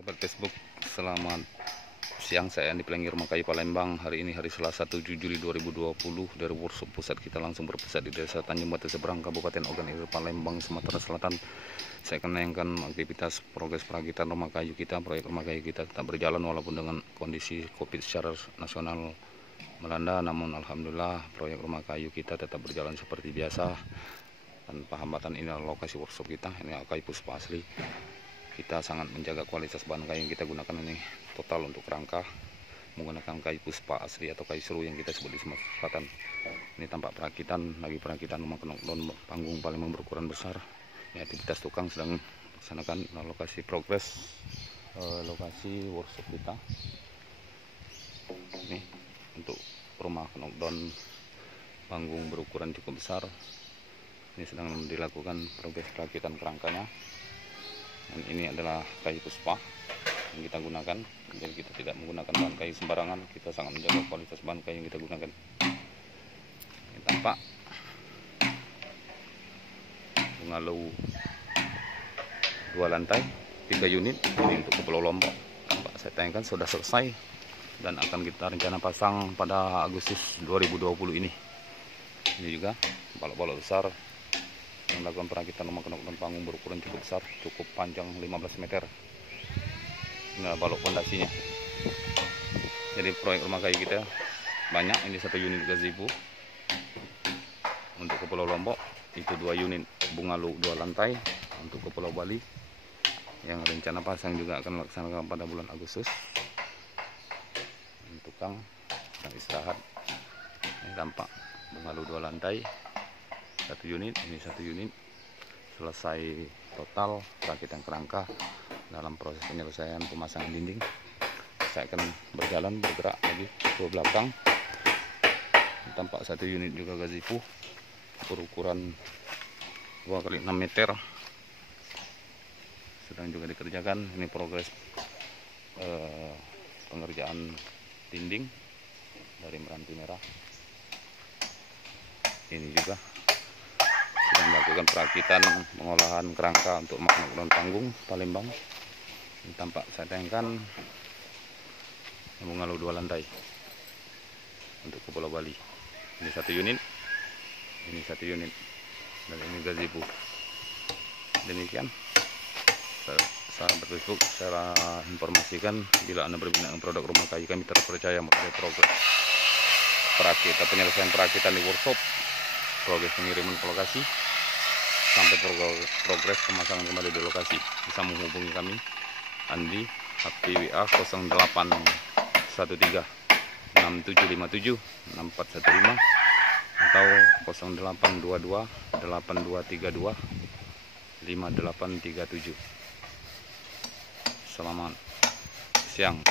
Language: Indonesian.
Sahabat Facebook, selamat siang. Saya Andi Pelenggi Rumah Kayu Palembang. Hari ini hari Selasa 7 Juli 2020. Dari workshop pusat kita langsung berpusat di Desa Tanjung Batu Seberang, Kabupaten Ogan Ilir, Palembang, Sumatera Selatan. Saya akan menayangkan aktivitas progres perakitan rumah kayu kita. Proyek rumah kayu kita tetap berjalan walaupun dengan kondisi COVID secara nasional melanda, namun alhamdulillah proyek rumah kayu kita tetap berjalan seperti biasa. Tanpa hambatan. Ini adalah lokasi workshop kita. Ini kayu puspa asli. Kita sangat menjaga kualitas bahan kayu yang kita gunakan. Ini total untuk kerangka menggunakan kayu puspa asli atau kayu seru yang kita sebut di Sumatera Selatan. Ini tampak perakitan, lagi perakitan rumah knockdown panggung paling berukuran besar. Ini aktivitas tukang sedang melaksanakan lokasi progres lokasi workshop kita. Ini untuk rumah knockdown panggung berukuran cukup besar. Ini sedang dilakukan progres perakitan kerangkanya. Dan ini adalah kayu puspa yang kita gunakan. Jadi kita tidak menggunakan bahan kayu sembarangan. Kita sangat menjaga kualitas bahan kayu yang kita gunakan. Ini tampak bungalow 2 lantai 3 unit. Ini untuk ke Pulau Lombok. Tampak saya tayangkan sudah selesai dan akan kita rencana pasang pada Agustus 2020 ini. Ini juga balok-balok besar yang melakukan perakitan rumah knockdown panggung berukuran cukup besar, cukup panjang 15 meter. Ini balok pondasinya. Jadi proyek rumah kayu kita banyak. Ini 1 unit gazebo untuk ke Pulau Lombok, itu 2 unit bungalow 2 lantai untuk ke Pulau Bali yang rencana pasang juga akan dilaksanakan pada bulan Agustus. Ini tukang sedang istirahat. Ini tampak bungalow 2 lantai 1 unit, ini 1 unit selesai total perakitan kerangka dalam proses penyelesaian pemasangan dinding. Saya akan bergerak lagi ke belakang. Tampak 1 unit juga gazebo berukuran 2x6 meter sedang juga dikerjakan. Ini progres pengerjaan dinding dari Meranti Merah. Ini juga melakukan perakitan pengolahan kerangka untuk knockdown panggung Palembang. Ini tampak saya tayangkan bungalow 2 lantai untuk ke Pulau Bali. Ini 1 unit, ini 1 unit, dan ini gazebo. Demikian sahabat Facebook, saya informasikan bila Anda berminat dengan produk rumah kayu kami terpercaya mulai progres perakitan, penyelesaian perakitan di workshop, progres pengiriman ke lokasi, sampai progres pemasangan kembali di lokasi. Bisa menghubungi kami Andi HP WA 0813 6757 6415 atau 0822 8232 5837. Selamat siang.